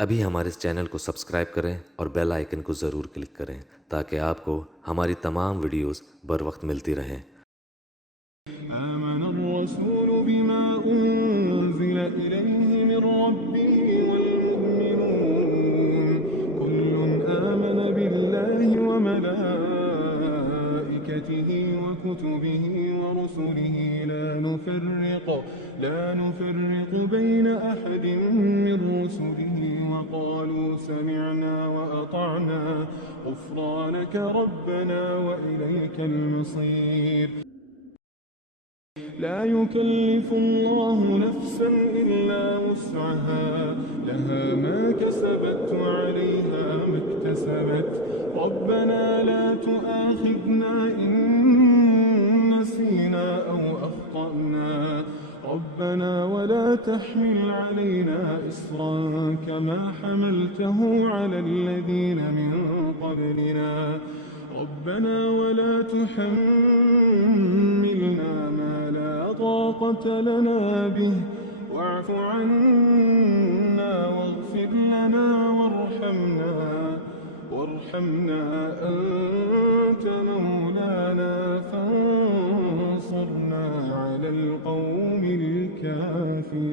अभी हमारे इस चैनल को सब्सक्राइब करें और बेल आइकन को ज़रूर क्लिक करें ताकि आपको हमारी तमाम वीडियोस बर वक्त मिलती रहें। آمن الرسول بما أنزل إليه من ربه والمؤمنون كل آمن بالله وملائكته وكتبه ورسله لا نفرق بين أحد من رسله وقالوا سمعنا وأطعنا غفرانك ربنا وإليك المصير. لا يكلف الله نفسا إلا وسعها لها ما كسبت وعليها ما اكتسبت ربنا لا تؤاخذنا إن نسينا أو أخطأنا ربنا ولا تحمل علينا إصرا كما حملته على الذين من قبلنا ربنا ولا تحملنا ما لا طاقة لنا به واعف عنا واغفر لنا وارحمنا أنت مولانا فانصرنا على القوم الكافرين.